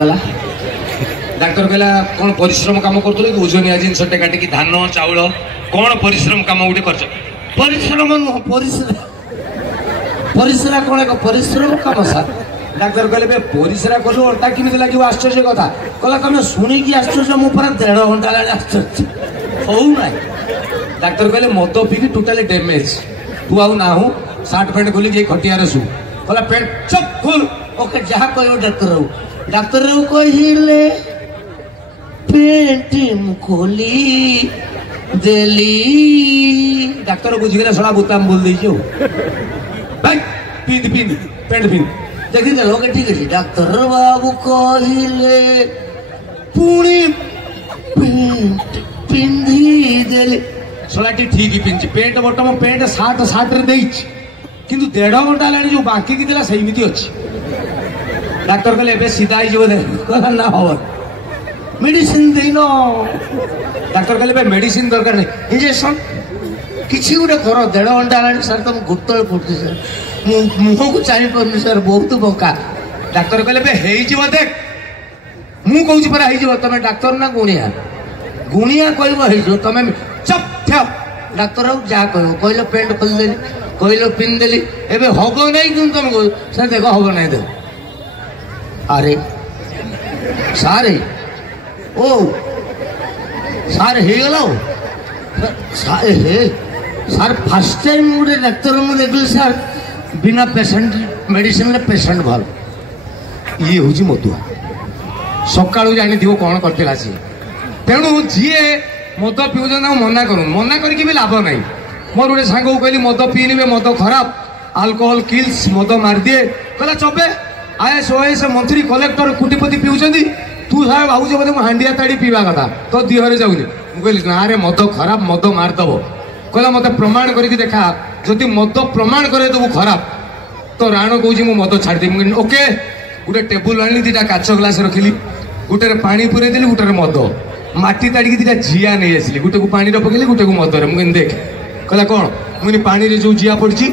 doctor कहला कौन परिश्रम काम करते कि ओजनिया जिनस काटिकी धान चाउल कौन परिश्रम काम गोटे कर परिश्रम नुह परिश्रा कौन एक परिश्रम कम सर डाक्तर कहले परिश्रा कलु अंटा केमी लगे आश्चर्य कथा कहला तुम शुणिकी आश्चर्य मु पूरा 1.5 घंटा लगे आश्चर्य हो ना डाक्तर कहले मद पीकी टोटाली डैमेज तू आउ ना हूँ सार्ट पैंट खोली जे खटिया शु कहला पैंट चप खोल ओके जहाँ कह डाक्तर कहले पेंट खोली देली डाक्तर बुझीगला सड़ा बोताम बोल दीजिए पिंध पिंध पैंट पिंध देखी देल ओके ठीक है डाक्तर बाबू कहले पुणी पेंट पिंधी देली सड़ाटी ठीक पिंधि pant bottom pant shirt shirt रे किंतु 1.5 घंटा लानी जो बाकी की देला सही अच्छी डाक्तर कहले एबे सीधा आई जीव ना हो मेडिसिन देनो डाक्तर कहले मेडिसिन दरकार नहीं इंजेक्शन किसी गोटे कर 1.5 घंटा लानी सर तुम गुप्तल पड़ती सर मुह को चाहि पड़नी सर बहुत बंका डाक्तर कहले हो देख मु कहूँ परा हो तुम डाक्तर ना गुणिया गुणिया कह तुम चप थे डाक्तर जहाँ कह कहल पेंट खोलदेली कहल पिंधदेली एबे हम नहीं कि तुम कह सर देख हम नहीं देख अरे सारे ओ सारे हे गलो सारे हे सर फर्स्ट टाइम गोटे डाक्तर मुझे देखली सर बिना पेशेंट मेडिसिन रे पेशेंट भल ये हूँ मदुआ सका जानी कौन करता सी तेणु जी मद पिउन मना करूँ मना करके भी लाभ ना मोर गोटे सांग कहली मद पीने मद खराब आल्कोहल किल्स मद मारदिए कहला चबे आईएएस ओएएस मंत्री कलेक्टर कोटिपति पीउछंती तू सारे भावुछ बोले हांडिया ताड़ी पीवा कथा तो देहरे जाऊनी मुझे ना रे मद खराब मद मारदब कहला मत प्रमाण करके देखा जदि मद प्रमाण करे देबू खराब तो राण कौच मु मद छाड़देवी ओके गोटे टेबुल आनी 2टा काच ग्लास रखिली गोटे पानी पूरे देली गोटे मद माटी ताड़ी 2टा झिया नहीं आसली गोटे को पानी पकेली गोटे को मदर मुझे देख कहला कौन मुझे पानी जो झिया पड़ी